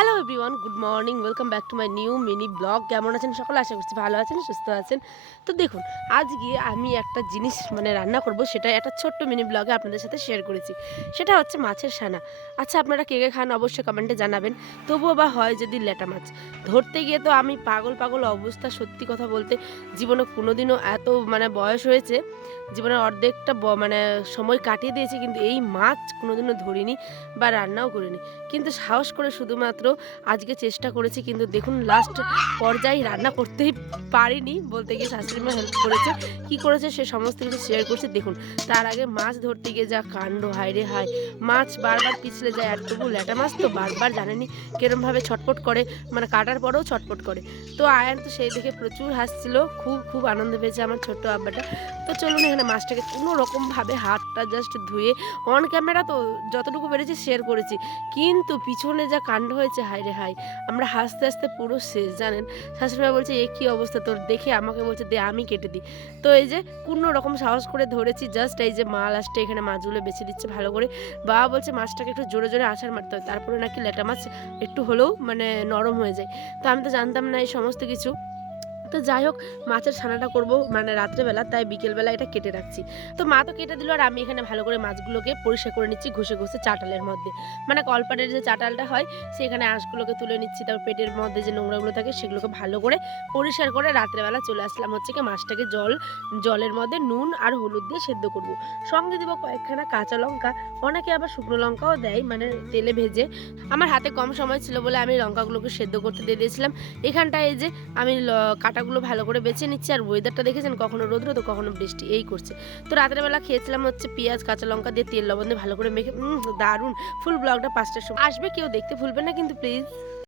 Hello everyone, good morning, welcome back to my new mini blog. কেমন আছেন সকলে? আশা করছি ভালো আছেন, সুস্থ আছেন। তো দেখুন, আজকে আমি একটা জিনিস রান্না করব, সেটা একটা ছোট্ট মিনি ব্লগে আপনাদের সাথে শেয়ার করেছি। সেটা হচ্ছে মাছের সানা। আচ্ছা, আপনারা কে কে খান অবশ্যই কমেন্টে জানাবেন। তবুও বা হয় যদি ল্যাটা মাছ ধরতে গিয়ে তো আমি পাগল পাগল অবস্থা। সত্যি কথা বলতে জীবনে কোনোদিনও এত বয়স হয়েছে, জীবনের অর্ধেকটা সময় কাটিয়ে দিয়েছি, কিন্তু এই মাছ কোনোদিনও ধরিনি বা রান্নাও করিনি। কিন্তু সাহস করে শুধুমাত্র আজকে চেষ্টা করেছি, কিন্তু দেখুন লাস্ট পর্যায়ে রান্না করতেই পারিনি। বলতে গিয়ে শাশুড়ি মা হেল্প করেছে। কি করেছে সে সমস্ত কিছু শেয়ার করছে দেখুন। তার আগে মাছ ধরতে গিয়ে যা কাণ্ড, হায় রে হায়! মাছ বারবার পিছলে যায়, আর তবু ল্যাটা মাছ তো বারবার জানেনি কিরমভাবে ছটফট করে, কাটার পরেও ছটফট করে। তো আয়ান তো সেই দেখে প্রচুর হাসছিল, খুব খুব আনন্দ পেয়েছে আমার ছোট্ট আব্বাটা। তো চলুন এখানে মাছটাকে কোনো রকমভাবে হাতটা জাস্ট ধুয়ে, অন ক্যামেরা তো যতটুকু পেরেছি শেয়ার করেছি, কিন্তু পিছনে যা কাণ্ড হয়েছে, হায় রে হায়! আমরা হাসতে হাসতে পুরো শেষ, জানেন। শাশুড়িমা বলছে, এ কী অবস্থা তোর? দেখে আমাকে বলছে, দে আমি কেটে দিই। তো এই যে কোনো রকম সাহস করে ধরেছি, জাস্ট এই যে মা লাস্টে এখানে মাছগুলো বেছে দিচ্ছে ভালো করে। বাবা বলছে মাছটাকে একটু জোরে জোরে আছাড় মারতে হয়, তারপরে নাকি ল্যাটা মাছ একটু হলেও নরম হয়ে যায়। তো আমি তো জানতাম না এই সমস্ত কিছু। তো যাই হোক, মাছের ছানাটা করবো রাত্রেবেলা, তাই বিকেলবেলা এটা কেটে রাখছি। তো মা তো কেটে দিল, আর আমি এখানে ভালো করে মাছগুলোকে পরিষ্কার করে নিচ্ছি ঘষে ঘষে চাটালের মধ্যে। কলপাটের যে চাটালটা হয়, সেখানে আঁশগুলোকে তুলে নিচ্ছি। তারপর পেটের মধ্যে যে নোংরাগুলো থাকে সেগুলোকে ভালো করে পরিষ্কার করে রাত্রেবেলা চলে আসলাম হচ্ছে কি মাছটাকে জলের মধ্যে নুন আর হলুদ দিয়ে সেদ্ধ করব। সঙ্গে দিব কয়েকখানা কাঁচা লঙ্কা, অনেকে আবার শুকনো লঙ্কাও দেয় তেলে ভেজে। আমার হাতে কম সময় ছিল বলে আমি লঙ্কাগুলোকে সেদ্ধ করতে দিয়ে দিয়েছিলাম। এখানটায় এই যে আমি কাটাগুলো ভালো করে বেছে নিচ্ছি। আর ওয়েদারটা দেখেছেন, কখনো রোদ্র তো কখনো বৃষ্টি, এই করছে। তো রাত্রেবেলা খেয়েছিলাম হচ্ছে পেঁয়াজ কাঁচা লঙ্কা দিয়ে তেল লবণ দিয়ে ভালো করে মেখে, দারুণ। ফুল ব্লগটা 5টার সময় আসবে, কেউ দেখতে ভুলবেন না কিন্তু প্লিজ।